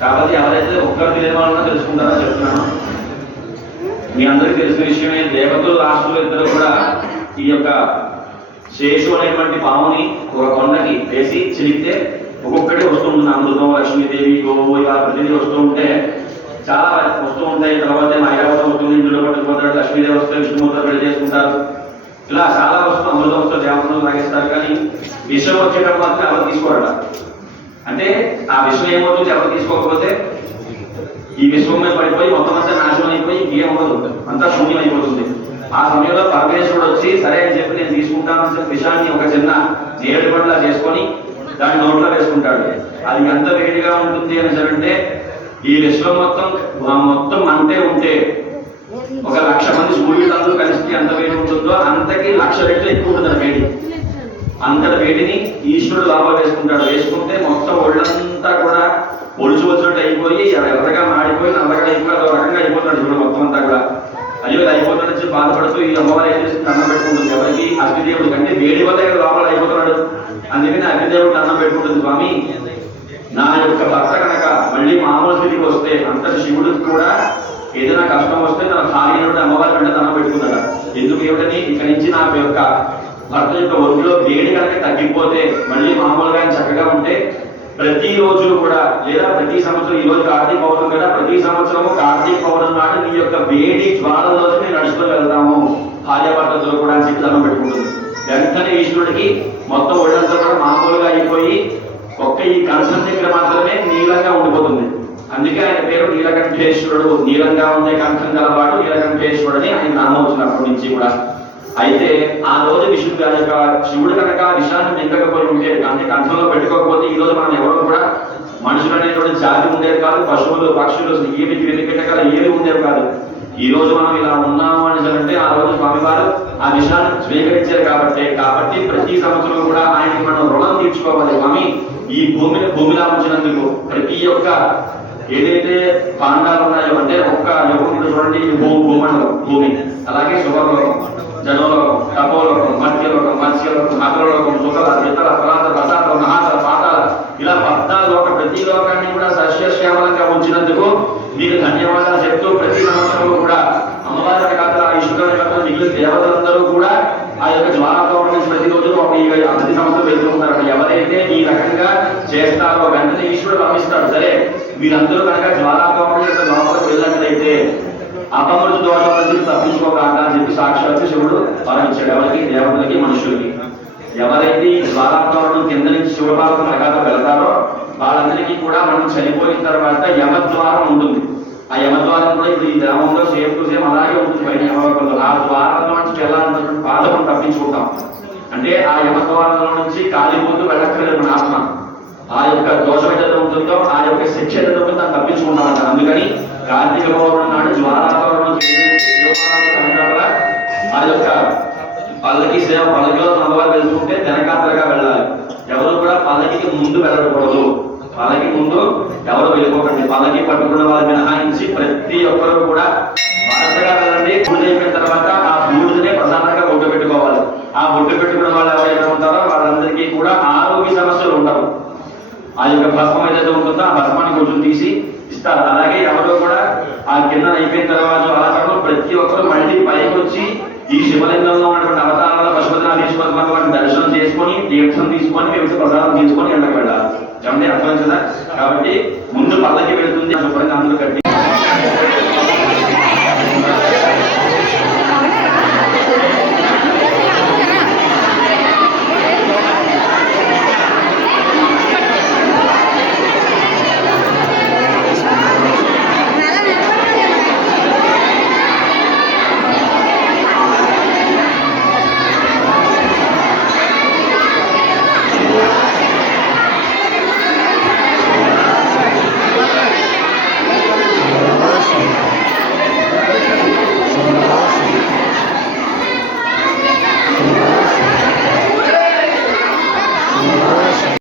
కాబట్టి ఎవరైతే ఒక్కరు తెలియని తెలుసుకుంటారో చెప్తున్నాను. మీ అందరికీ తెలిసిన విషయమే దేవతలు రాష్ట్రులు ఇద్దరు కూడా ఈ యొక్క శేషు అనేటువంటి పాముని ఒక కొండకి వేసి చిలిగితే ఒక్కొక్కటి వస్తూ ఉంటుంది. అమృతం లక్ష్మీదేవి గోవు ఇలా ప్రతిదీ వస్తూ ఉంటే చాలా వస్తూ ఉంటాయి. తర్వాత మైరావతం వస్తుంది ఇంట్లో పట్టుకుంటారు లక్ష్మీదేవి వస్తే విష్ణుమూర్తి పెళ్ళి చేసుకుంటారు. ఇలా చాలా వస్తుంది అమృతం వస్తే దేవతలు తాగేస్తారు కానీ విషయం వచ్చేటప్పుడు మాత్రం అవి తీసుకోరట? అంటే ఆ విశ్వం ఏమవుతుంది ఎవరు తీసుకోకపోతే ఈ విశ్వం మీద పడిపోయి మొత్తం అంతా నాశనం అయిపోయి ఇంకేమవ్వదు అంతా శూన్యం అయిపోతుంది ఆ సమయంలో పరమేశ్వరుడు వచ్చి సరే అని చెప్పి నేను తీసుకుంటానని చెప్పి విషాన్ని ఒక చిన్న నేరేడు పండులా చేసుకొని దాన్ని నోట్లో వేసుకుంటాడు. అది ఎంత వేడిగా ఉంటుంది అని అంటే ఈ విశ్వం మొత్తం మొత్తం అంతే ఉంటే ఒక లక్ష మంది సూర్యులందరూ కలిసి ఎంత వేడి ఉంటుందో అంతకి లక్ష రెట్లు ఎక్కువ ఉంటుంది ఆ వేడి. అంతటి వేడిని ఈశ్వరుడు లోపల వేసుకుంటాడు. వేసుకుంటే మొత్తం ఒళ్ళంతా కూడా ఒలుచు వచ్చినట్టు అయిపోయి ఎర్రగా మాడిపోయి నల్లగా అయిపోయి అదో రకంగా అయిపోతున్నాడు ఇప్పుడు మొత్తం అంతా కూడా. అయ్యో ఇది అయిపోతున్న బాధపడుతూ ఈ అమ్మవారు ఏం చేసి అన్నం పెట్టుకుంటుంది. ఎవరికి? అగ్నిదేవుడికి అంటే వేడి వల్ల ఇక్కడ లోపల అయిపోతున్నాడు. అందుకని అగ్నిదేవుడికి అన్నం పెట్టుకుంటుంది స్వామి నా యొక్క భర్త కనుక మళ్ళీ మామూలు స్థితికి వస్తే అంత శివుడికి కూడా ఏదైనా కష్టం వస్తే తన భార్య నుండి అమ్మవారి కంటే దండం పెట్టుకున్నాడు ఎందుకు ఏమిటని ఇక్కడి నుంచి నా యొక్క భర్త యొక్క ఒంటిలో వేడి కనుక తగ్గిపోతే మళ్ళీ మామూలుగా చక్కగా ఉంటే ప్రతి రోజు కూడా లేదా ప్రతి సంవత్సరం ఈ రోజు కార్తీక పౌర్ణమి కదా ప్రతి సంవత్సరము కార్తీక పౌర్ణమి నాడు నీ యొక్క వేడి జ్వాలలో మేము నడుచుకొని వెళ్తాము భార్యాభర్తలతో కూడా అని చెప్పి దండం పెట్టుకుంటుంది. వెంటనే ఈశ్వరుడికి మొత్తం ఒళ్ళంతా కూడా మామూలుగా అయిపోయి ఒక్క ఈ కంఠం దగ్గర మాత్రమే నీలంగా ఉండిపోతుంది. అందుకే ఆయన పేరు నీలకంఠేశ్వరుడు. నీలంగా ఉండే కంఠం గలవాడు నీలకంఠేశ్వరుడు అని ఆయన నామం వచ్చినప్పటి నుంచి కూడా అయితే ఆ రోజు విష్ణు ఆ యొక్క శివుడు కనుక ఆ విషయాన్ని మింగకపోయి ఉంటే అంటే కంఠంలో పెట్టుకోకపోతే ఈ రోజు మనం ఎవరు కూడా మనుషులు అనేటువంటి జాతి ఉండేది కాదు పశువులు పక్షులు ఏమి క్రింది పెట్టగల ఏమి ఉండేవి కాదు. ఈ రోజు మనం ఇలా ఉన్నాము అని అంటే ఆ రోజు స్వామివారు ఆ విషయాన్ని స్వీకరించారు కాబట్టి కాబట్టి ప్రతి సంవత్సరం కూడా ఆయనకి మనం రుణం తీర్చుకోవాలి. స్వామి ఈ భూమిని భూమిలా ఉంచినందుకు ప్రతి ఒక్క ఏదైతే పాండాలు ఉన్నాయో అంటే ఒక్క యువకుడు చూడండి భూమి భూ భూమండలం భూమి. అలాగే శుభలోకం. జనోలోకం తపోలోకం మధ్యలోకం మత్స్యలోకం అగ్రలోకం సుఖల ఇతర పరాత ప్రసాద మహాతల పాతాల. ఇలా పద్నాలుగు ప్రతి లోకాన్ని కూడా సస్యశ్యామలంగా ఉంచినందుకు మీకు ధన్యవాదాలు చెప్తూ ప్రతి సంవత్సరం కూడా అమ్మవారి కథ ఈశ్వరుని కథ మిగిలిన దేవతలందరూ కూడా ఆ యొక్క జ్వాలకోవడం నుంచి ప్రతిరోజు ఒక ఈ ప్రతి సంవత్సరం వెళ్తూ ఉంటారు ఎవరైతే ఈ రకంగా చేస్తారో వెంటనే ఈశ్వరుడు భావిస్తాడు సరే మీరందరూ కనుక జ్వాలకోవడం యొక్క లోపలికి వెళ్ళినట్లయితే అపములు దోషం నుంచి తప్పించుకోకుండా అని చెప్పి సాక్షాత్తు శివుడు వరించాడు ఎవరికి దేవతలకి మనుషులకి. ఎవరైతే ఈ జ్వాలాత్మరణం కింద నుంచి శివపాలకు రకాల వెళతారో వాళ్ళందరికీ కూడా మనం చనిపోయిన తర్వాత యమద్వారం ఉంటుంది. ఆ యమద్వారం కూడా ఇప్పుడు ఈ గ్రామంలో సేమ్ టు సేమ్ అలాగే ఉంటుంది. పైన యమలోకంలో ఆ ద్వారం నుంచి వెళ్ళాలన్నటువంటి బాధ మనం తప్పించుకుంటాం. అంటే ఆ యమద్వారంలో నుంచి కాలిపోతూ వెళ్ళక్కర్లేదు మన ఆత్మ. ఆ యొక్క దోషం ఏదైతే ఉంటుందో ఆ యొక్క శిక్ష ఏదైతే ఉంటుందో దాన్ని తప్పించుకుంటామంట అందుకని కార్తీక పౌర్ణమి నాడు జ్వాలాతోరణం ఆ యొక్క పల్లకి సేవ పల్లకిలో అమ్మవారు వెళ్తుంటే వెనకాతరగా వెళ్ళాలి. ఎవరు కూడా పల్లకి ముందు వెళ్ళకూడదు. పల్లకి ముందు ఎవరు వెళ్ళిపోకండి పల్లకి పట్టుకున్న వాళ్ళు మినహాయించి ప్రతి ఒక్కరు కూడా వరసగా వెళ్ళండి. పూజ అయిపోయిన తర్వాత ఆ బూడిదనే ప్రధానంగా బొట్టు పెట్టుకోవాలి. ఆ బొట్టు పెట్టుకున్న వాళ్ళు ఎవరైతే ఉంటారో వాళ్ళందరికీ కూడా ఆరోగ్య సమస్యలు ఉండవు. ఆ యొక్క భస్మం ఏదైతే ఉంటుందో ఆ భస్మాన్ని కొంచెం తీసి ఇస్తారు. అలాగే ఎవరు కూడా ఆ కింద అయిపోయిన తర్వాత అలా ప్రతి ఒక్కరు మళ్ళీ పైకి వచ్చి ఈ శివలింగంలో ఉన్నటువంటి అవతారాల పశుపతినాథేశ్వర భగవాన్ దర్శనం చేసుకొని తీర్థం తీసుకొని మేము ప్రసాదం తీసుకొని ఎండకు వెళ్ళాలి ఏమంటే అర్థం కదా? కాబట్టి ముందు పల్లకి వెళ్తుంది శుభ్రంగా అందులో కట్టి